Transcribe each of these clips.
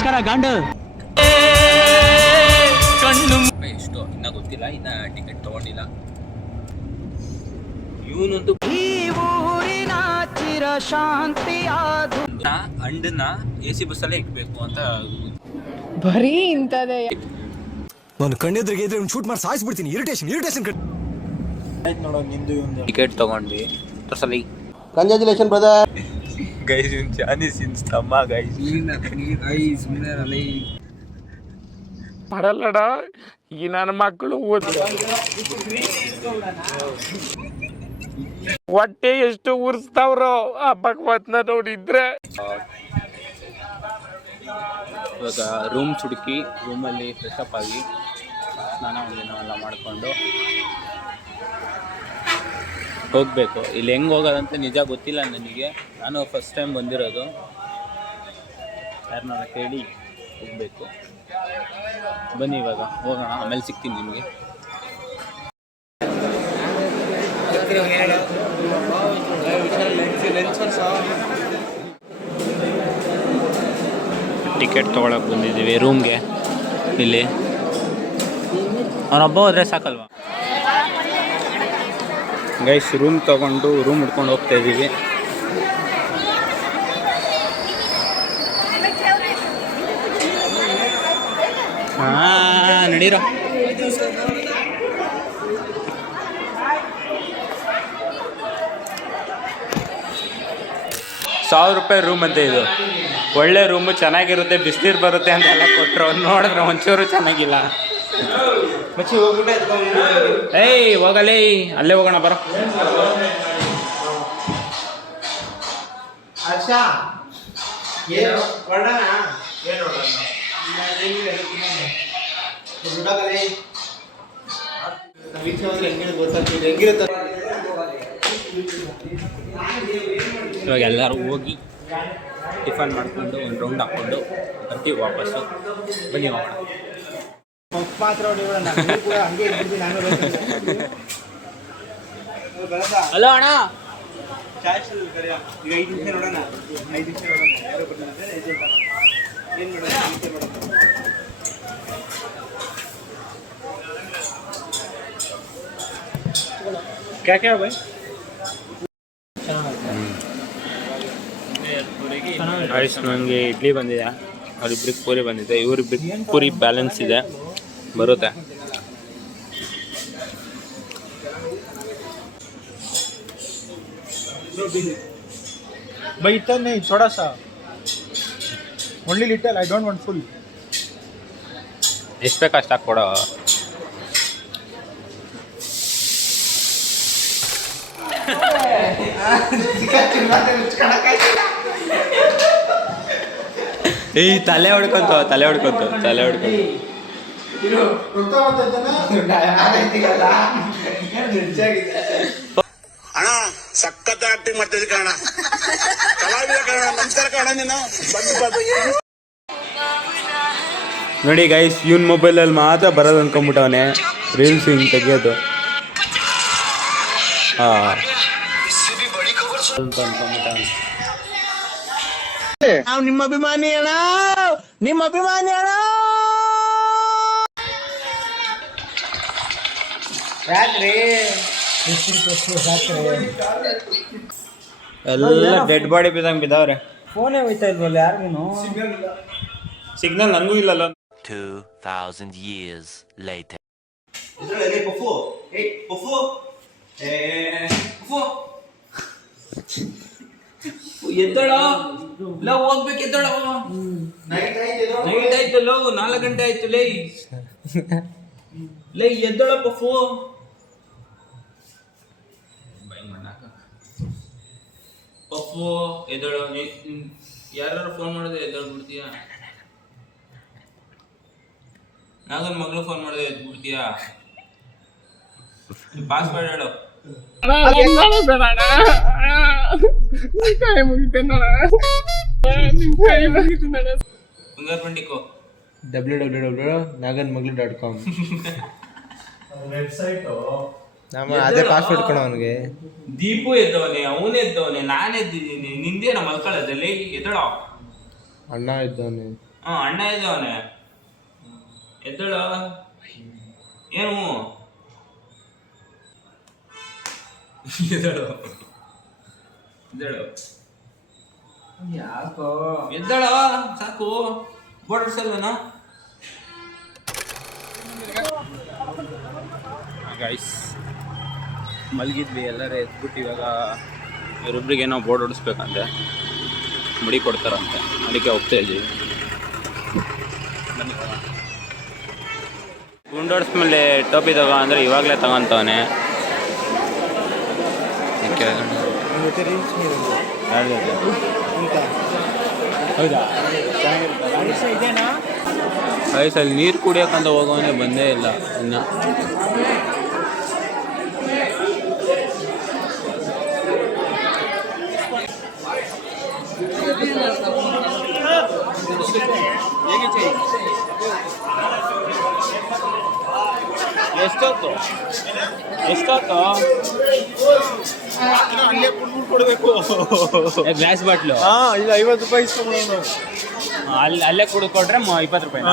ನಮಸ್ಕಾರ ಗಾಂಡು. ಕಣ್ಣು ಎಷ್ಟು ಇನ್ನ ಗೊತ್ತಿಲ್ಲ, ಇನ್ನ ಟಿಕೆಟ್ ತಗೊಂಡಿಲ್ಲ. ಇವನಂತೂ ಈ ಊರಿನ ಚಿರ ಶಾಂತಿ ಅಂಡನ್ನ AC ಬಸ್ಸಲ್ಲೇ ಇಕ್ಬೇಕು ಅಂತ ಬರೀ ಇಂಥದೇ. ನಾನು ಕಣ್ಣೆದ್ರಿಗೆ ಇದ್ರೆ ಶೂಟ್ ಮಾಡಿ ಸಾಯಿಸ್ಬಿಡ್ತೀನಿ. ಇರಿಟೇಷನ್ ಟಿಕೆಟ್ ತಗೊಂಡ್ವಿ. ತೋರ್ಸಲಿ. Congratulation brother. Guys in Johnny Sins ತಮ್ಮ ಗೈಸ್. ಮಾಡಲ್ಲಡ ಈ ನನ್ನ ಮಕ್ಕಳು ಹೊಟ್ಟೆ ಎಷ್ಟು ಉರ್ಸ್ತಾವ್ರೋ ಆ ಭಗವತ್ನ ನೋಡಿದ್ರೆ. ಇವಾಗ ರೂಮ್ ಹುಡುಕಿ ರೂಮಲ್ಲಿ ಫ್ರೆಶ್ ಅಪ್ ಆಗಿ ಸ್ನಾನ ಎಲ್ಲ ಮಾಡಿಕೊಂಡು ಹೋಗಬೇಕು. ಇಲ್ಲಿ ಹೆಂಗೆ ಹೋಗೋದಂತ ನಿಜ ಗೊತ್ತಿಲ್ಲ ನನಗೆ. ನಾನು ಫಸ್ಟ್ ಟೈಮ್ ಬಂದಿರೋದು. ಯಾರನ್ನ ಕೇಳಿ ಹೋಗಬೇಕು. ಬನ್ನಿ ಇವಾಗ ಹೋಗೋಣ, ಆಮೇಲೆ ಸಿಗ್ತೀನಿ ನಿಮಗೆ. ಟಿಕೆಟ್ ತೊಗೊಳಕ್ಕೆ ಬಂದಿದ್ದೀವಿ ರೂಮ್ಗೆ. ಇಲ್ಲಿ ಅವನೊಬ್ಬ ಹೋದರೆ ಸಾಕಲ್ವಾ ಗೈಸ್. ರೂಮ್ ತೊಗೊಂಡು ರೂಮ್ ಹಿಡ್ಕೊಂಡು ಹೋಗ್ತಾ ಇದ್ದೀವಿ. ನಡೀರೋ. 1000 ರೂಪಾಯಿ ರೂಮ್ ಅಂತ. ಇದು ಒಳ್ಳೆ ರೂಮು, ಚೆನ್ನಾಗಿರುತ್ತೆ, ಬಿಸಿನೀರು ಬರುತ್ತೆ ಅಂತೆಲ್ಲ ಕೊಟ್ಟರು. ನೋಡಿದ್ರೆ ಒಂಚೂರು ಚೆನ್ನಾಗಿಲ್ಲ. ಏಯ್ ಹೋಗಲೇ, ಅಲ್ಲೇ ಹೋಗೋಣ ಬರೋ. ಇವಾಗ ಎಲ್ಲರೂ ಹೋಗಿ ಟಿಫನ್ ಮಾಡಿಕೊಂಡು ಒಂದು ರೌಂಡ್ ಹಾಕ್ಕೊಂಡು ಬರ್ತೀವಿ ವಾಪಸ್ಸು. ಬನ್ನಿ ಹೋಗೋಣ. ಹಲೋ ಅಣ್ಣ. ಕ್ಯಾ ಬೈ ಆಯ್ಸ್. ನನಗೆ ಇಡ್ಲಿ ಬಂದಿದೆ, ಅವರಿಬ್ರಿಗೆ ಪೂರಿ ಬಂದಿದೆ. ಇವರಿಬ್ರಿಗೆ ಪೂರಿ ಬ್ಯಾಲೆನ್ಸ್ ಇದೆ, ಬರುತ್ತೆ. भाई इतना नहीं, थोड़ा सा, only little, I don't want full. ಎಷ್ಟು ಬೇಕು ಅಷ್ಟು ಹಾಕ್ಕೊಡೋ. ಏಯ್ ತಲೆ ಹೊಡ್ಕೊಂತು. ಅಣ್ಣ ಸಖತ್ ಆಕ್ಟಿಂಗ್ ಮಾಡ್ತಿದ್ದೆ ಕಣ, ಕಲಾವಿದ ಕಣ. ನಮಸ್ಕಾರ ಕಣ. ನೀನು ನೋಡಿ ಗೈಸ್, ಇವನ್ ಮೊಬೈಲಲ್ಲಿ ಮಾತ್ರ ಬರೋದು ಅನ್ಕೊಂಬಿಟ್ಟವನೆ ರೀಲ್ಸ್ ಹಿಂಗೆ ತೆಗಿಯೋದು. ನಾವು ನಿಮ್ಮ ಅಭಿಮಾನಿ ಅಣ್ಣ, ನಿಮ್ಮ ಅಭಿಮಾನಿ ಅಣ್ಣ. ಎಲ್ಲ ಡೆಡ್ ಬಾಡಿ ಬಿದ್ದಂಗೆ ಬಿದ್ದಾವ್ರೆ. ಫೋನೇ ಹೋಯ್ತಾ ಇಲ್ವಲ್ಲ ಯಾರಿಗೂ. ಸಿಗ್ನಲ್ ನನಗೂ ಇಲ್ಲಲ್ಲ. 2000 years later. ಎದ್ದಳ ಲವ್ ಹೋಗ್ಬೇಕು. ಎದ್ದಳ ನೈಟ್ ಆಯ್ತು ಲವ್, 4 ಗಂಟೆ ಆಯ್ತು ಲೈ. ಎದ್ದಳ ಪಫು. ಪಪ್ಪು ಎದ್ದಳು. ಯಾರು ಫೋನ್ ಮಾಡಿದ್ರೆ ಎದ್ದಳು ಬಿಡ್ತೀಯಾ? ನಾಗನ್ ಮಗಳು ಫೋನ್ ಮಾಡಿದ್ರೆ ಎದ್ದು ಬಿಡ್ತೀಯಾ? ಪಾಸ್ವರ್ಡ್ ಹೇಳು. ಫಿಂಗರ್ ಪ್ರಿಂಟಿಕೋ www.naganmaglu.com ವೆಬ್ಸೈಟ್. ಅದೇ ಪಾಸ್ವರ್ಡ್ ಕೊಡ ಅವನಿಗೆ. ದೀಪು ಎದ್ದವನೆ, ಅವನೇ ಎದ್ದವನೆ, ನಾನು ಎದ್ದಿದ್ದೀನಿ. ನಿಂದೇನ ಮಲ್ಕೊಳ್ಳೋದಲ್ಲಿ? ಎದ್ದಳೋ. ಅಣ್ಣ ಇದ್ದವನೆ. ಅಣ್ಣ ಇದ್ದವನೇ ಎದ್ದಳು ಏನು ಎದ್ದಳು ಯಾಕೋ ಎದ್ದಳ ಸಾಕು ಬೋರ್ಡರ್ಸಲ್ವನಾ ಗೈಸ್ ಮಲಗಿದ್ವಿ ಎಲ್ಲರೂ ಎದ್ಬಿಟ್ಟು ಇವಾಗ ಇವರಿಬ್ರಿಗೇನೋ ಬೋರ್ಡ್ ಹೊಡಿಸ್ಬೇಕಂತೆ ಮುಡಿ ಕೊಡ್ತಾರಂತೆ ಅದಕ್ಕೆ ಹೋಗ್ತಾ ಇದ್ದೀವಿ ಗುಂಡು ಹೊಡ್ಸ್ಮೇಲೆ ಟೋಪಿ ತಗೋ ಅಂದರೆ ಇವಾಗಲೇ ತಗೊಂತವನೆ ಹೌದಾ ವಯಸ್ಸಲ್ಲಿ ನೀರು ಕುಡಿಯೋಕ್ಕಂತ ಹೋಗೋವನೇ ಬಂದೇ ಇಲ್ಲ ಇನ್ನು ಎಷ್ಟೊತ್ತು ಅಲ್ಲೇ ಕೊಡಬೇಕು ಗ್ಲಾಸ್ ಬಾಟ್ಲು ಇಲ್ಲ 50 ರೂಪಾಯಿ ಇಸ್ಕೊಂಡು ಅಲ್ಲೇ ಕುಡಿದ್ಕೊಟ್ರೆ 20 ರೂಪಾಯಿ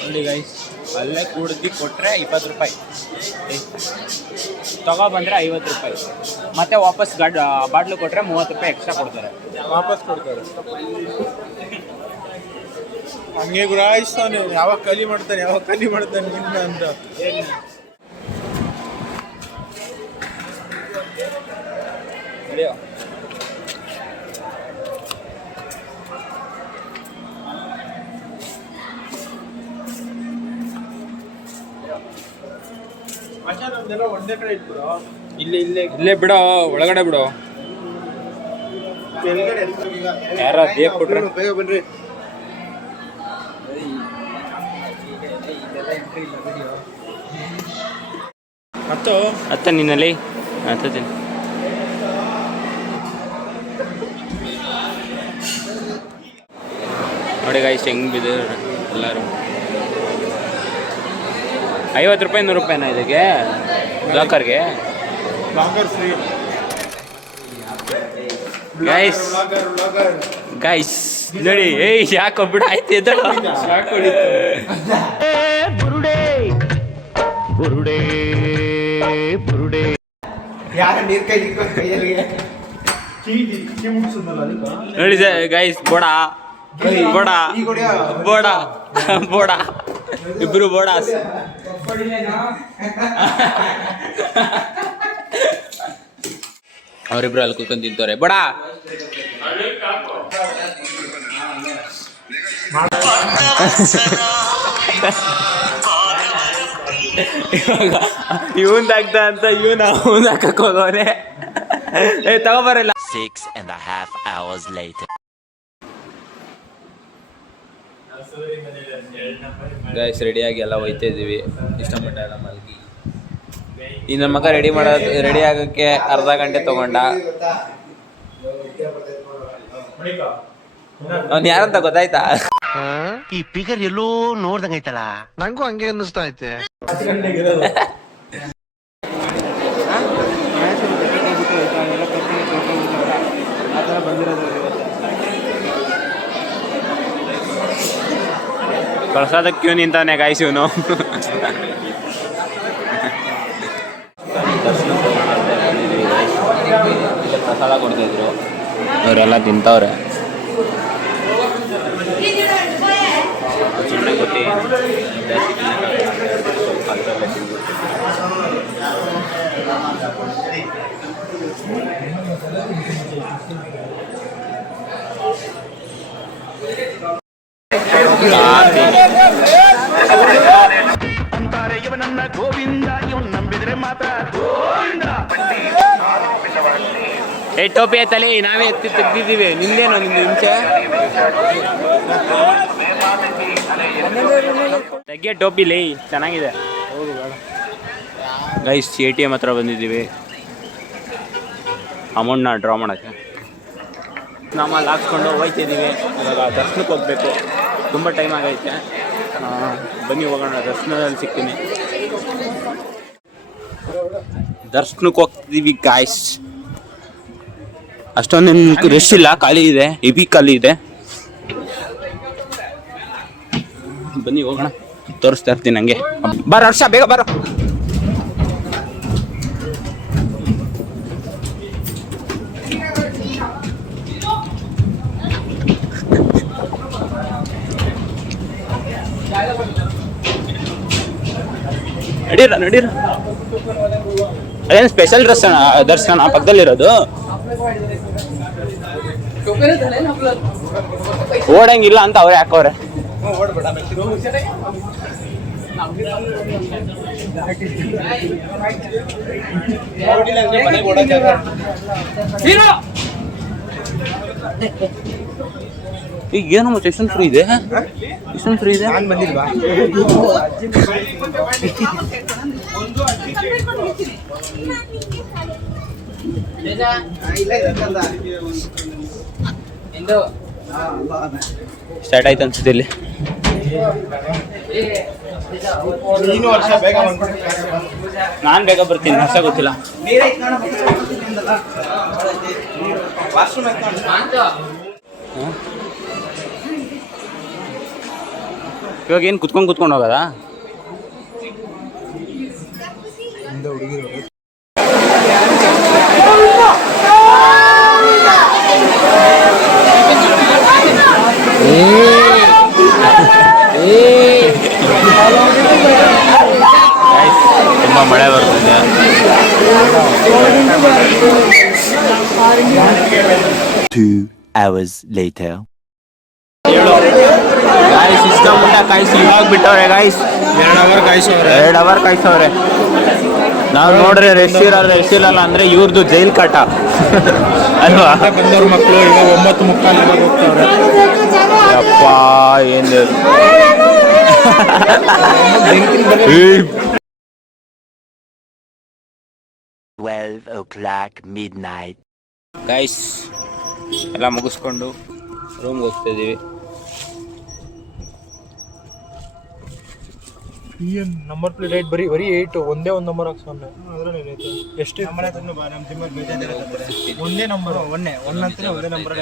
ನೋಡಿ ಗೈಸ್ ಅಲ್ಲೇ ಕುಡ್ದು ಕೊಟ್ಟರೆ 20 ರೂಪಾಯಿ ತಗೊಬಂದರೆ 50 ರೂಪಾಯಿ ಮತ್ತೆ ವಾಪಸ್ ಬಾಟ್ಲು ಕೊಟ್ಟರೆ 30 ರೂಪಾಯಿ ಎಕ್ಸ್ಟ್ರಾ ಕೊಡ್ತಾರೆ ವಾಪಸ್ ಕೊಡ್ತಾರೆ ಹಂಗೆ ಗುರಾಯಿಸ್ತಾನೆ ಯಾವಾಗ ಕಲಿ ಮಾಡ್ತಾನೆ ನಿನ್ನ ಅಂತ ಒಂದೇ ಕಡೆ ಇಟ್ಬಿಡು ಇಲ್ಲೇ ಬಿಡೋ ಒಳಗಡೆ ಬಿಡೋ ಯಾರ ದೇವ್ ಕೊಟ್ರೆ ಬೇಗ ಬನ್ರಿ ಅತ್ತ ನಿನ್ನಲ್ಲಿ ಹತ್ತೀನಿ ನೋಡಿ ಗಾಯ್ಸ್ ಹೆಂಗ್ ಬಿದ್ದು ಎಲ್ಲರೂ 50 ರೂಪಾಯಿ 100 ರೂಪಾಯಿನಾ ಇದಕ್ಕೆ ಲಾಕರ್ಗೆ ಗೈಸ್ ನೋಡಿ ಏಯ್ ಯಾಕೆ ಬಿಡ ಆಯ್ತು ಎದ್ದಳು ನೋಡಿ ಗೈಸ್ ಬೋಡ ಇಬ್ರು ಬೋಡಾಸ್ ಅವರಿಬ್ರು ಅಲ್ಲಿ ಕೂತ್ಕೊಂಡು ತಿಂತವ್ರೆ ಬೋಡ ಇವಂದಾಗ್ತಾ ಅಂತ ಇವನ್ ಹಾಕಕ್ ಹೋಗೋನೆ ತಗೋಬರಲ್ಲ 6.5 hours later. ಗೈಸ್ ರೆಡಿಯಾಗಿ ಎಲ್ಲ ಹೋಯ್ತಾ ಇದ್ದೀವಿ ಇಷ್ಟಪಟ್ಟ ಎಲ್ಲ ಮಲಗಿ ಈ ನನ್ನ ಮಗ ರೆಡಿ ಆಗೋಕ್ಕೆ ಅರ್ಧ ಗಂಟೆ ತಗೊಂಡ ಅವ್ನು ಯಾರಂತ ಗೊತ್ತಾಯ್ತಾ ಈ ಫಿಗರ್ ಎಲ್ಲೋ ನೋಡ್ದಂಗೈತಲ್ಲ ನಂಗೂ ಹಂಗೆ ಅನ್ನಿಸ್ತಾ ಐತೆ ಪ್ರಸಾದಕ್ಕೆ ಕ್ಯೂ ನಿಂತಾನೆ ಗಾಯ್ಸ್ ಇವನು ಪ್ರಸಾದ ಕೊಡ್ತಿದ್ರು ಅವರೆಲ್ಲ ತಿಂತವ್ರೆ ಚೆನ್ನಾಗಿ ಗೊತ್ತಿ ಅಂತಾರೆ ಇವನನ್ನ ಗೋವಿಂದ ಇವನ್ ನಂಬಿದ್ರೆ ಮಾತ್ರ ಟೋಪಿ ತಲೆ ನಾವೇ ಎತ್ತಿ ತೆಗ್ದಿದ್ದೀವಿ ನಿಂದೇನೋ ನಿಮ್ದು ಮುಂಚೆ ತೆಗ್ಗೆ ಟೋಪಿ ಲೇ ಚೆನ್ನಾಗಿದೆ ಗೈಸ್ ATM ಹತ್ರ ಬಂದಿದ್ದೀವಿ ಅಮೌಂಟ್ನ ಡ್ರಾ ಮಾಡೋಕ್ಕೆ ನಾಮಲ್ಲಿ ಹಾಕ್ಸ್ಕೊಂಡು ಹೋಗ್ತಿದ್ದೀವಿ ಇವಾಗ ದರ್ಶನಕ್ಕೆ ಹೋಗಬೇಕು ತುಂಬ ಟೈಮ್ ಆಗೈತೆ ಬನ್ನಿ ಹೋಗೋಣ ದರ್ಶನದಲ್ಲಿ ಸಿಗ್ತೀನಿ ದರ್ಶನಕ್ಕೆ ಹೋಗ್ತಿದ್ದೀವಿ ಗಾಯ್ಸ್ ಅಷ್ಟೊಂದೇನು ರಶ್ ಇಲ್ಲ ಖಾಲಿ ಇದೆ ಹೆವಿ ಖಾಲಿ ಇದೆ ಬನ್ನಿ ಹೋಗೋಣ, ತೋರಿಸ್ತಾ ಇರ್ತೀನಿ ಹಂಗೆ. ಬರೋ ಹರ್ಷ, ಬೇಗ ಬರೋ. ನಡೀರ. ಅದೇನು ಸ್ಪೆಷಲ್ ದರ್ಶನ ಪಕ್ಕದಲ್ಲಿರೋದು? ಓಡಂಗಿಲ್ಲ ಅಂತ ಅವ್ರೆ ಹಾಕವ್ರೆ. ಈಗ ಏನು ಮತ್ತೆ ಎಷ್ಟೊಂದು ಫ್ರೀ ಇದೆ? ಸ್ಟಾರ್ಟ್ ಆಯ್ತು ಅನ್ಸುತ್ತೆ ಇಲ್ಲಿ. ನಾನು ಬೇಗ ಬರ್ತೀನಿ, ವರ್ಷ ಗೊತ್ತಿಲ್ಲ. ಇವಾಗ ಏನು ಕುತ್ಕೊಂಡು ಹೋಗೋದಾ? ತುಂಬ ಮಳೆ ಬರ್ತಿದೆ. ಸಿಸ್ಟಮ್ ಊಟ ಕಾಯಿಸಿ ಇವಾಗ ಬಿಟ್ಟವ್ರೆ ಗಾಯ್ಸ್. 2 ಅವರ್ ಕಾಯಿಸವ್ರೆ. ನಾವು ನೋಡ್ರೆ ರೆಸ್ಟ್ ಇರಲ್ಲ ಅಂದ್ರೆ ಇವ್ರದ್ದು ಜೈಲ್ ಕಾಟ ಅಲ್ವಾ? ಬಂದವ್ರ ಮಕ್ಕಳು ಇವಾಗ 9:45 ಹೋಗ್ತಾವ್ರೆ. ಅಪ್ಪ ಏನು 12 o'clock midnight. ಗೈಸ್ ಎಲ್ಲ ಮುಗಿಸ್ಕೊಂಡು ರೂಮ್ಗೆ ಹೋಗ್ತಾ ಇದೀವಿ. ನಂಬರ್ ಪ್ಲೇಟ್ ಐಟ್ ಬರೀ 8 ಒಂದೇ ಒಂದು ನಂಬರ್ ಹಾಕ್ಸೋನೆ ಅದ್ರಲ್ಲಿ ಏನೈತೆ? ಎಷ್ಟು ಒಂದೇ ನಂಬರ್ ಒಂದೇ ನಂಬರ್.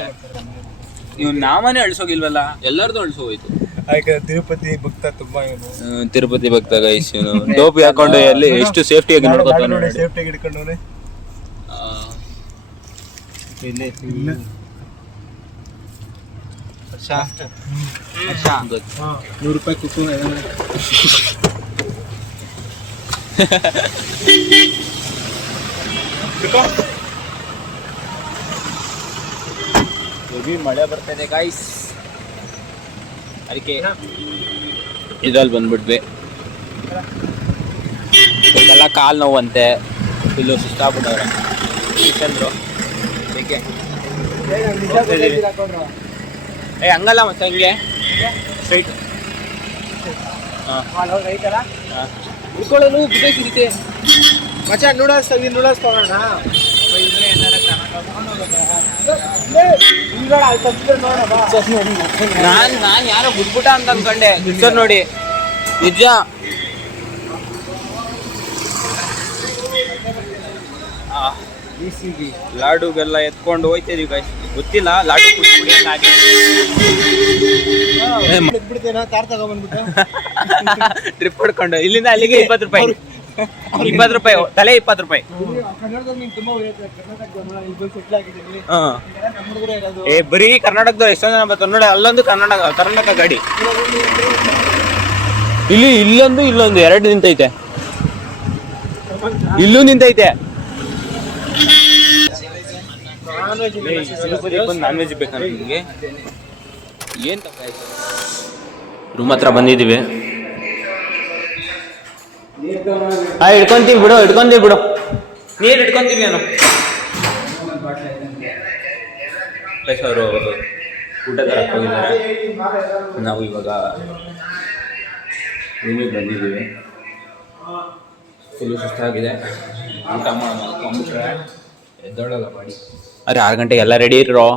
ನೀವು ನಾಮನೇ ಅಳಿಸೋಗಿಲ್ವಲ್ಲ, ಎಲ್ಲರದು ಅಳಿಸೋಯ್ತು. ತಿರುಪತಿ ಭಕ್ತ ತುಂಬಾ ತಿರುಪತಿ ಭಕ್ತ ಗೈಸ್. ಟೋಪಿ ಹಾಕೊಂಡು ಎಲ್ಲಿ ಎಷ್ಟು ಸೇಫ್ಟಿಯಾಗಿ ನೋಡ್ಕೊತಾನೆ. ಸೇಫ್ಟಿಯಾಗಿ ಹಿಡ್ಕೊಂಡವನೆ. ₹100 ಕುಕ್ಕು ಮಳೆ ಬರ್ತಾಯಿದೆ ಗಾಯ್ಸ್, ಅದಕ್ಕೆ ಇದ್ರಲ್ಲಿ ಬಂದ್ಬಿಟ್ವಿ. ಇದೆಲ್ಲ ಕಾಲು ನೋವಂತೆ, ಫುಲ್ಲು ಸುಸ್ತಾಗ್ಬಿಟ್ಟವ್ರೆ ಚಂದ್ರು. ಬೇಕೆ ಹಂಗಲ್ಲ ಮತ್ತೆ ಹಂಗೆ ಸ್ಟ್ರೈಟ್ ಉಳ್ಕೊಳ್ಳಲು ಬಿದ್ದೈತಿರುತ್ತೆ ಮಚ್ಚ. ನೂಡಲ್ಸ್ ತಗೋಣ. ನಾನು ಯಾರೋ ಬಿಟ್ಬಿಟ್ಟ ಅಂತ ಅನ್ಕೊಂಡೆ. ಸರ್ ನೋಡಿ ನಿಜ. ಲಾಡುಗೆಲ್ಲ ಎತ್ಕೊಂಡು ಹೋಯ್ತಿದೀವಿ ಗಾಯ್ಸ್. ಗೊತ್ತಿಲ್ಲ ಲಾಡು ಟ್ರಿಪ್ ಹೊಡ್ಕೊಂಡು ಇಲ್ಲಿಂದ ಅಲ್ಲಿಗೆ ₹20. ತಲೆ ₹20. ಬರೀ ಕರ್ನಾಟಕದ ಎಷ್ಟೊಂದು ಜನ ಬರ್ತಾರೆ ನೋಡಿ. ಅಲ್ಲೊಂದು ಕರ್ನಾಟಕ ಗಾಡಿ, ಇಲ್ಲೊಂದು 2 ನಿಂತೈತೆ, ಇಲ್ಲೂ ನಿಂತೈತೆ. ನಾನ್ ವೆಜ್ ಬೇಕಾ ನಿಮಗೆ? ಏನ್ ರೂಮ್ ಹತ್ರ ಬಂದಿದ್ದೀವಿ. ಹಿಡ್ಕೊಂತೀವಿ ಬಿಡು ನೀರು ಹಿಡ್ಕೊಂತೀವಿ ನಾನು. ಅವರು ಊಟ ತರಕ್ಕೆ ಹೋಗಿದ್ದಾರೆ. ನಾವು ಇವಾಗ ರೂಮಿಗೆ ಬಂದಿದ್ದೀವಿ. ಫುಲ್ಲು ಸುಸ್ತಾಗಿದೆ. ಊಟ ಮಾಡ್ಕೊಂಡ್ಬಿಟ್ರೆ ಎದ್ದೊಳಲ್ಲ ಮಾಡಿ. ಅರೆ 6 ಗಂಟೆಗೆ ಎಲ್ಲ ರೆಡಿ ಇರೋ.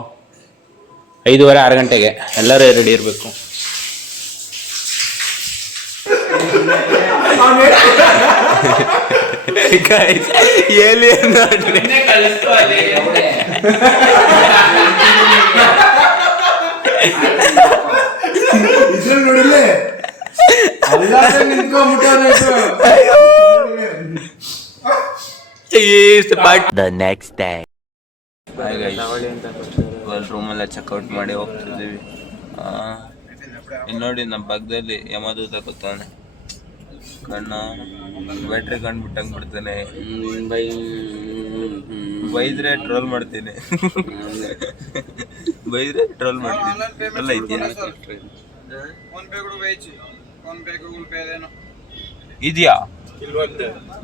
5:30 6 ಗಂಟೆಗೆ ಎಲ್ಲರೂ ರೆಡಿ ಇರಬೇಕು. The next day. ರೂಮೆಲ್ಲ ಚೆಕ್ಔಟ್ ಮಾಡಿ ಹೋಗ್ತಿದ್ದೀವಿ. ಇಲ್ಲಿ ನೋಡಿ ನಮ್ಮ ಪಕ್ಕದಲ್ಲಿ ಯಮದೂತ ಕೂತಾನೆ. ಕಣ್ಣು ಬ್ಯಾಟ್ರಿ ಕಣ್ಣು ಬಿಟ್ಟಂಗೆ ಬಿಡ್ತಾನೆ. ಬೈದ್ರೆ ಟ್ರೋಲ್ ಮಾಡ್ತೀನಿ. ಬೈದ್ರೆ ಟ್ರೋಲ್ ಮಾಡ್ತೀನಿ. ಎಲ್ಲ ಇದೆಯಾ ಇದೆಯಾ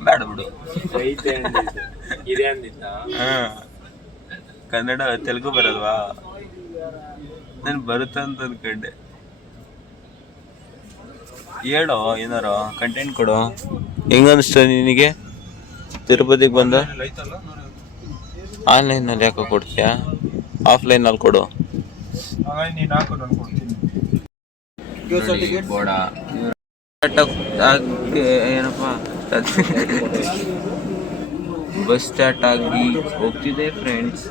ಬೇಡ ಬಿಡು. ಕನ್ನಡ ತೆಲುಗು ಬರಲ್ವಾ? ನಾನು ಬರುತ್ತೆ ಅಂತ ಅನ್ಕೊಂಡೆ. ಹೇಳೋ ಏನಾರು ಕಂಟೆಂಟ್ ಕೊಡು. ಹೆಂಗನ್ನಿಸ್ತು ನಿನಗೆ ತಿರುಪತಿಗೆ ಬಂದ? ಆನ್ಲೈನಲ್ಲಿ ಯಾಕೋ ಕೊಡ್ತೀಯಾ? ಆಫ್ಲೈನಲ್ಲಿ ಕೊಡು. ಬೋಡ ಏನಪ್ಪ ಬಸ್ ಸ್ಟಾರ್ಟ್ ಆಗಿ ಹೋಗ್ತಿದೆ ಫ್ರೆಂಡ್ಸ್.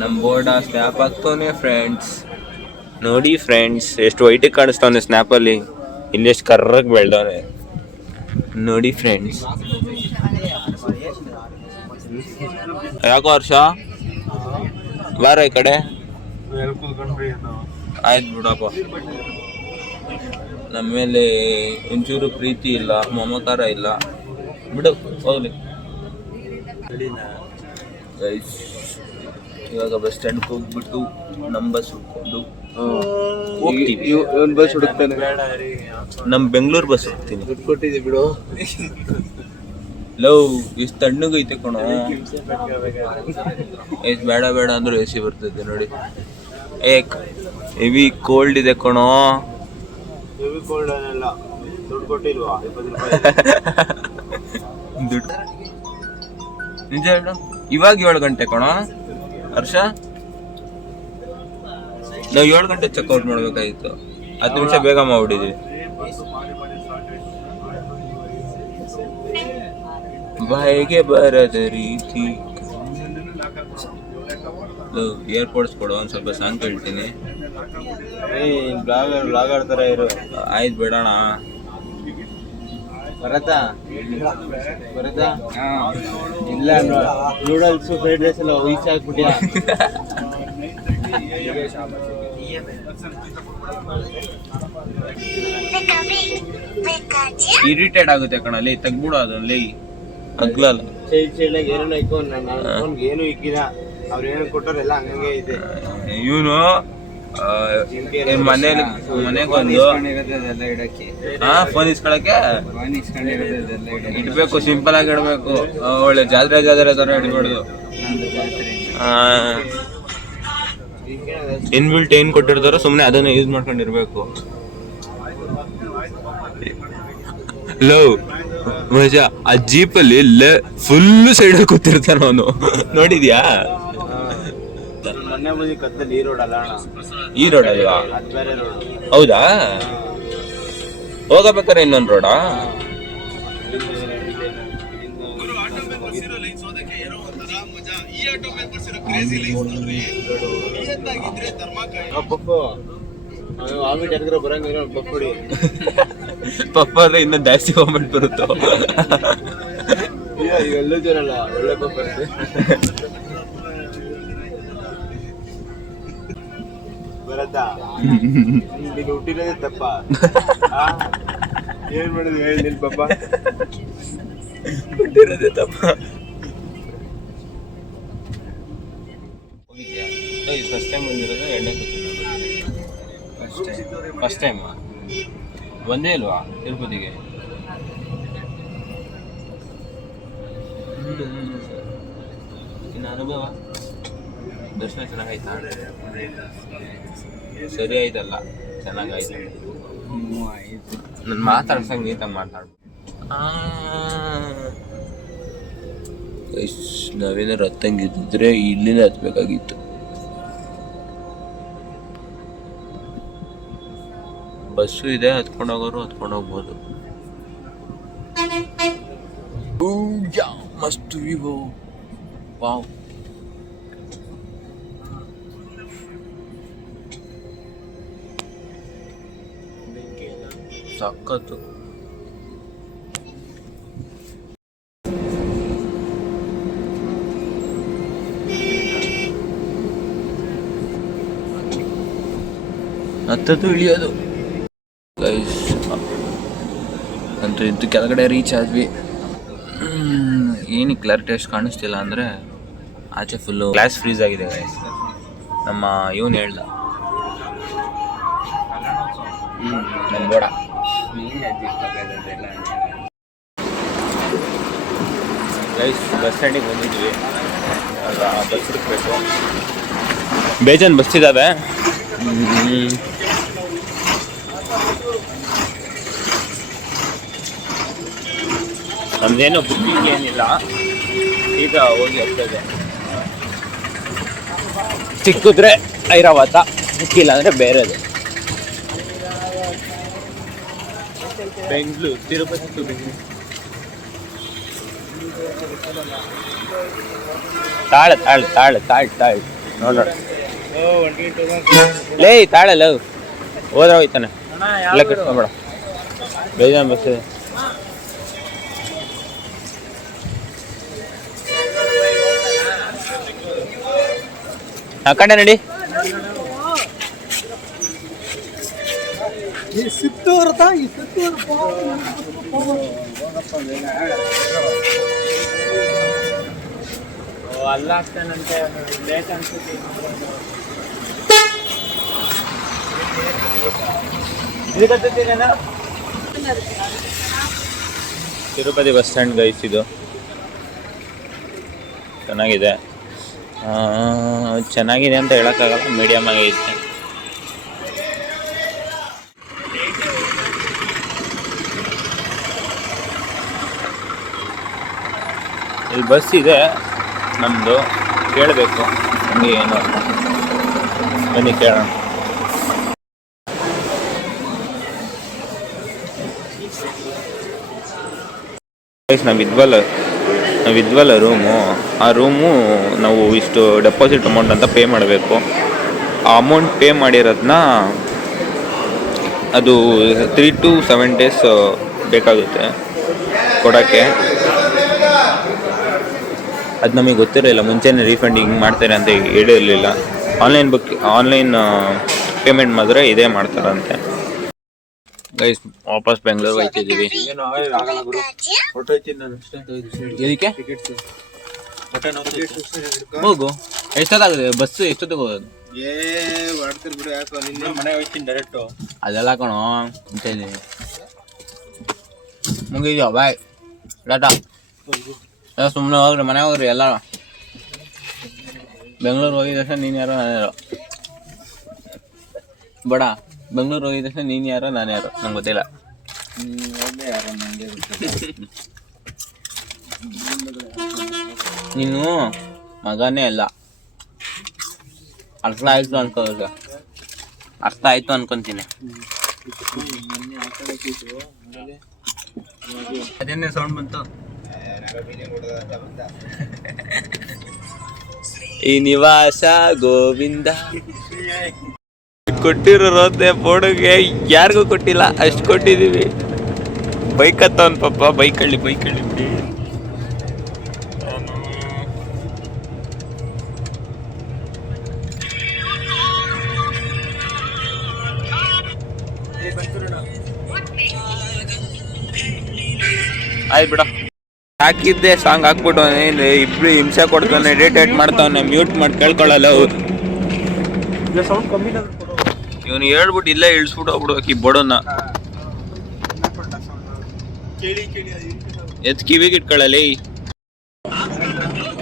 ನಮ್ಮ ಬೋರ್ಡ ಸ್ನ್ಯಾಪ್ ಆಗ್ತವನೆ ಫ್ರೆಂಡ್ಸ್. ನೋಡಿ ಫ್ರೆಂಡ್ಸ್ ಎಷ್ಟು ವೈಟಿಗೆ ಕಾಣಿಸ್ತಾವನೆ ಸ್ನ್ಯಾಪಲ್ಲಿ. ಇಲ್ಲಿ ಎಷ್ಟು ಕರ್ರಗೆ ಬೆಳ್ದವನೆ ನೋಡಿ ಫ್ರೆಂಡ್ಸ್. ಯಾಕೋ ಹರ್ಷ ಬಾರ ಈ ಕಡೆ. ಆಯ್ತು ಬಿಡಪ್ಪ, ನಮ್ಮ ಮೇಲೆ ಒಂಚೂರು ಪ್ರೀತಿ ಇಲ್ಲ, ಮಮಕಾರ ಇಲ್ಲ ಬಿಡು, ಹೋಗ್ಲಿ. ಇವಾಗ ಬಸ್ ಸ್ಟ್ಯಾಂಡ್ಗೆ ಹೋಗ್ಬಿಟ್ಟು ನಮ್ಮ ಬಸ್ ಹುಡ್ಕೊಂಡು ಹೋಗ್ತೀವಿ. ಬಸ್ ಹುಡುಕ್ತಾನೆ, ನಮ್ಮ ಬೆಂಗಳೂರು ಬಸ್ ಹುಡ್ತೀನಿ. ದುಡ್ಡು ಕೊಟ್ಟಿದ್ದಿ ಬಿಡು. ಲವ್ ಎಷ್ಟು ತಣ್ಣಗೈತೆ ಕಣೋ. ಎಷ್ಟು ಬೇಡ ಬೇಡ ಅಂದ್ರೂ ಎ ಸಿ ಬರ್ತೈತೆ ನೋಡಿ. ಹೆವಿ ಕೋಲ್ಡ್ ಇದೆ ಕಣೋ. ಹೆವಿ ಕೋಲ್ಡ್ ಅನ್ನಲ್ಲ, ದುಡ್ಡು ಕೊಟ್ಟಿಲ್ವಾ? 20 ರೂಪಾಯಿ ದುಡ್ಡು ನಿಜ ಹೇಳು. ಇವಾಗ 7 ಗಂಟೆ ಕಣೋ ಹರ್ಷ. ನಾವು 7 ಗಂಟೆ ಚೆಕ್ಔಟ್ ಮಾಡ್ಬೇಕಾಗಿತ್ತು, 10 ನಿಮಿಷ ಬೇಗ ಮಾಡ್ಬಿಟ್ಟಿದ್ವಿ. ಬಾಯಿಗೆ ಬರದ ರೀತಿ. ಏರ್ಪೋರ್ಟ್ಸ್ ಕೊಡು, ಒಂದು ಸ್ವಲ್ಪ ಸಾಂಗ್ ಕೇಳ್ತೀನಿ. ಬ್ಲಾಗ್ ಆಡ್ತಾರ ಇರು. ಆಯ್ತು ಬಿಡೋಣ. ಬರತ್ತಾ ಇಲ್ಲ, ನೂಡಲ್ಸ್ ಫ್ರೈಡ್ ರೈಸ್ ಎಲ್ಲ ಈಚೆ ಹಾಕ್ಬಿಟ್ಯಾ? ಇರಿಟೇಟ್ ಆಗುತ್ತೆ ಕಣಲ್ಲಿ, ತೆಗ್ಬಿಡು ಅದರಲ್ಲಿ ಅಗ್ಲಲ್ಲ. ಏನು ಇಕ್ಕಿಲ್ಲ, ಅವ್ರೇನು ಕೊಟ್ಟರೆ ಎಲ್ಲ ಹಂಗಂಗೆ ಐತೆ. ಇವನು ಮನೆಗೆ ಬಂದು ಫೋನ್ ಇಸ್ಕೊಳಕ್ಕೆ ಇಡ್ಬೇಕು, ಸಿಂಪಲ್ ಆಗಿ ಇಡ್ಬೇಕು. ಒಳ್ಳೆ ಜಾತ್ರೆ ತರ ಇಡ್ಬಾರ್ದು. ಇನ್ಬಿಲ್ಟ್ ಏನ್ ಕೊಟ್ಟಿರ್ತಾರೋ ಸುಮ್ನೆ ಅದನ್ನ ಯೂಸ್ ಮಾಡ್ಕೊಂಡಿರ್ಬೇಕು. ಲವ್ ಮಜಾ. ಆ ಜೀಪಲ್ಲಿ ಫುಲ್ ಸೈಡ್ ಕೂತಿರ್ತಾನ ಅವನು, ನೋಡಿದ್ಯಾ? ಮೊನ್ನೆ ಬದಿ ಕತ್ತಲ್ಲಿ ಈ ರೋಡ್ ಅಲ್ಲ ಅಣ್ಣ, ಈ ರೋಡ್ ಅಲ್ವಾ? ಅದು ಬೇರೆ ರೋಡ್. ಹೌದಾ? ಹೋಗಬೇಕಾರೆ ಇನ್ನೊಂದು ರೋಡಾ? ಪಪ್ಪ ಅಂದ್ರೆ ಇನ್ನೂ ಜಾಸ್ತಿ ವಾಮಿಟ್ ಬರುತ್ತೋ. ಇವೆಲ್ಲೂ ಜನಲ್ಲ, ಒಳ್ಳೆ ಪಪ್ಪ ಬರತ್ತಾ? ನೀನು ಹುಟ್ಟಿರೋದೇ ತಪ್ಪ. ಏನ್ ಮಾಡಿದ್ವಿ ಹೇಳಿ ನಿನ್ ಪಪ್ಪ? ಹುಟ್ಟಿರೋದೇ ತಪ್ಪ. ಫಸ್ಟ್ ಟೈಮ್ ಬಂದಿರೋದು, ಎರಡನೇ ಫಸ್ಟ್ ಟೈಮ್ ಬಂದೇ ಇಲ್ವಾ ತಿರುಪತಿಗೆ? ಇನ್ನು ಅನುಭವ ದರ್ಶನ ಚೆನ್ನಾಗಾಯ್ತಾ? ಸರಿ ಆಯ್ತಲ್ಲ, ಚೆನ್ನಾಗಾಯ್ತು. ನಾನು ಮಾತಾಡ್ಸಂಗೆ ನೀಟಾಗಿ ಮಾತಾಡ್ಬೋದು. ನಾವೇನಾರು ಹತ್ತಂಗಿದ್ದಿದ್ರೆ ಇಲ್ಲಿಂದ ಹತ್ಬೇಕಾಗಿತ್ತು. ಬಸ್ಸು ಇದೆ, ಹತ್ಕೊಂಡು ಹೋಗೋರು ಹತ್ಕೊಂಡು ಹೋಗ್ಬೋದು. ಮಸ್ತ್ ವಿವೋ, ವಾವ್. ಸಕ್ಕತ್ತು. ಹತ್ತತ್ತು ಇಳಿಯೋದು ಗೈಸ್. ಅಂತೂ ಇಂತೂ ಕೆಳಗಡೆ ರೀಚ್ ಆದ್ವಿ. ಏನು ಕ್ಲಾರಿಟಿ ಅಷ್ಟು ಕಾಣಿಸ್ತಿಲ್ಲ ಅಂದರೆ ಆಚೆ ಫುಲ್ಲು ಗ್ಲಾಸ್ ಫ್ರೀಸ್ ಆಗಿದೆ ಗೈಸ್. ನಮ್ಮ ಇವನು ಹೇಳ್ದ ನಮ್ಮ ಬೋಡ. ಗೈಸ್ ಬಸ್ ಸ್ಟ್ಯಾಂಡಿಗೆ ಬಂದಿದ್ವಿ. ಬಸ್ ಹುಡುಕ್ಬೇಕು. ಬೇಜಾನ್ ಬಸ್ ಇದ್ದಾವೆ. ನಮ್ದೇನು ಬುಕ್ಕಿಂಗ್ ಏನಿಲ್ಲ, ಈಗ ಹೋಗಿ ಹೋಗ್ತದೆ. ಸಿಕ್ಕಿದ್ರೆ ಐರಾವತ, ಸಿಕ್ಕಿಲ್ಲ ಅಂದರೆ ಬೇರೆದು. ಬೆಂಗಳೂರು, ತಿರುಪತಿ ಟು ಬೆಂಗಳೂರು. ತಾಳ ತಾಳ ತಾಳ ತಾಳ್ ತಾಳ್ ನೋಡೋಣ. ಲೇ ತಾಳಲ್ಲ ಹೋದ್ರೆ ಹೋಯ್ತಾನೆ. ಎಲ್ಲ ಕಟ್ಕೊಂಬೇಡ, ಬೇಜಾನ್ ಬಸ್ ಇದೆ. ಆ ಕಡೆ ನಡಿ. ಅಲ್ಲ ಆಗ್ತಾನಂತೆ ಲೇಟ್ ಅನ್ಸುತ್ತೆ. ತಿರುಪತಿ ಬಸ್ ಸ್ಟ್ಯಾಂಡ್ ಗೈಸ್ ಇದು. ಚೆನ್ನಾಗಿದೆ. ಚೆನ್ನಾಗಿದೆ ಅಂತ ಹೇಳೋಕ್ಕಾಗಲ್ಲ, ಮೀಡಿಯಮ್ ಆಗೈತೆ. ಇಲ್ಲಿ ಬಸ್ ಇದೆ ನಮ್ಮದು, ಕೇಳಬೇಕು ಹಂಗೆ ಏನು ಅಂತ. ಬನ್ನಿ ಕೇಳೋಣ. ನಾವಿದ್ವಲ್ಲ ರೂಮು, ಆ ರೂಮು ನಾವು ಇಷ್ಟು ಡೆಪಾಸಿಟ್ ಅಮೌಂಟ್ ಅಂತ ಪೇ ಮಾಡಬೇಕು. ಆ ಅಮೌಂಟ್ ಪೇ ಮಾಡಿರೋದನ್ನ ಅದು 3 to 7 days ಬೇಕಾಗುತ್ತೆ ಕೊಡೋಕ್ಕೆ. ಅದು ನಮಗೆ ಗೊತ್ತಿರಲಿಲ್ಲ, ಮುಂಚೆನೇ ರೀಫಂಡ್ ಹಿಂಗೆ ಮಾಡ್ತಾರೆ ಅಂತ ಹೇಳಿರಲಿಲ್ಲ. ಆನ್ಲೈನ್ ಪೇಮೆಂಟ್ ಮಾಡಿದ್ರೆ ಇದೇ ಮಾಡ್ತಾರಂತೆ. ಗೈಸ್ ವಾಪಸ್ ಬೆಂಗಳೂರಿಗೆ ಹೋಗ್ತಿದ್ದೀವಿ. ಇದಕ್ಕೆ ಹೋಗು. ಎಷ್ಟೊತ್ತಾಗುತ್ತೆ ಬಸ್ಸು? ಎಷ್ಟೊತ್ತಿಗೆ ಹೋಗೋದು? ಮನೆ ಹೋಗ್ತೀನಿ ಡೈರೆಕ್ಟು. ಅದೆಲ್ಲ ಕಣೋ ಮುಂಚೆ ಮುಗಿದ್ಯೋ ಬಾಯ್ ಟಾಟಾ. ಸುಮ್ಮನೆ ಹೋಗ್ರಿ, ಮನೆ ಹೋಗ್ರಿ ಎಲ್ಲ. ಬೆಂಗಳೂರು ಹೋಗಿದ ತಕ್ಷಣ ನೀನು ಯಾರೋ ನಾನು ಯಾರೋ ಬಡ. ಬೆಂಗಳೂರು ಹೋಗಿದ ತಕ್ಷಣ ನೀನು ಯಾರೋ ನಾನು ಯಾರೋ ನಂಗೆ ಗೊತ್ತಿಲ್ಲ. ನೀನು ಮಗನೇ ಅಲ್ಲ. ಅರ್ಥ ಆಯ್ತು ಅನ್ಕೋದು, ಅರ್ಥ ಆಯ್ತು ಅನ್ಕೊಂತೀನಿ. ಅದೇನೇ ಸೌಂಡ್ ಬಂತು? ಈ ನಿವಾಸ ಗೋವಿಂದ. ಕೊಟ್ಟಿರೋದೇ ಬೋರ್ಡ್ಗೆ ಯಾರಿಗೂ ಕೊಟ್ಟಿಲ್ಲ, ಅಷ್ಟು ಕೊಟ್ಟಿದ್ದೀವಿ. ಬೈಕ್ ಹತ್ತವನ್ ಪಾಪ, ಬೈಕಳ್ಳಿ ಬಿಡಿ. ಆಯ್ತು ಬಿಡ. ಹಾಕಿದ್ದೆ ಸಾಂಗ್ ಹಾಕ್ಬಿಟ್ಟು ಇಬ್ರು ಹಿಂಸೆ ಕೊಡ್ತಾನೆ, ರೇಟ್ ಮಾಡ್ತಾನೆ, ಮ್ಯೂಟ್ ಮಾಡಿ ಕೇಳ್ಕೊಳ್ಳಲ್ಲ. ಇವನು ಹೇಳ್ಬಿಟ್ಟು ಇಲ್ಲೇ ಇಳಿಸ್ಬಿಟ್ಟು ಹೋಗ್ಬಿಡ್ಬೇಕು ಈ ಬೋರ್ಡನ್ನ. ಎತ್ ಕಿವಿಗೆ ಇಟ್ಕೊಳ್ಳಲಿ.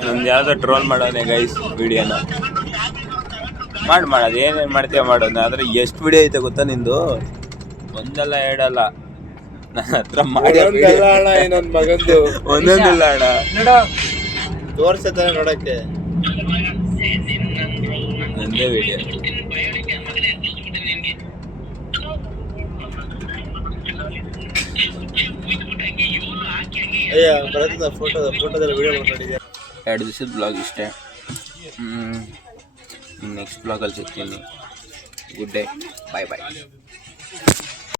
ನಮ್ದು ಯಾವ್ದೋ ಟ್ರೋಲ್ ಮಾಡೋನೆ ಗೈಸ್ ವಿಡಿಯೋನ. ಮಾಡೋದು ಏನೇನು ಮಾಡ್ತೀಯ ಮಾಡೋದು. ಆದರೆ ಎಷ್ಟು ವಿಡಿಯೋ ಐತೆ ಗೊತ್ತಾ ನಿಂದು? ಒಂದಲ್ಲ ಎರಡಲ್ಲ, ನನ್ನ ಹತ್ರ ಮಾಡಿ ಒಂದೊಂದಿಲ್ಲ ಅಣ್ಣ. ತೋರ್ಸತಾನೆ ನೋಡಕ್ಕೆ ನಂದೇ ವಿಡಿಯೋ. ಎರಡು ದಿವಸದ ಬ್ಲಾಗ್ ಇಷ್ಟೇ. ನೆಕ್ಸ್ಟ್ ಬ್ಲಾಗಲ್ಲಿ ಸಿಗ್ತೀನಿ. ಗುಡ್ ಡೇ, ಬಾಯ್ ಬಾಯ್.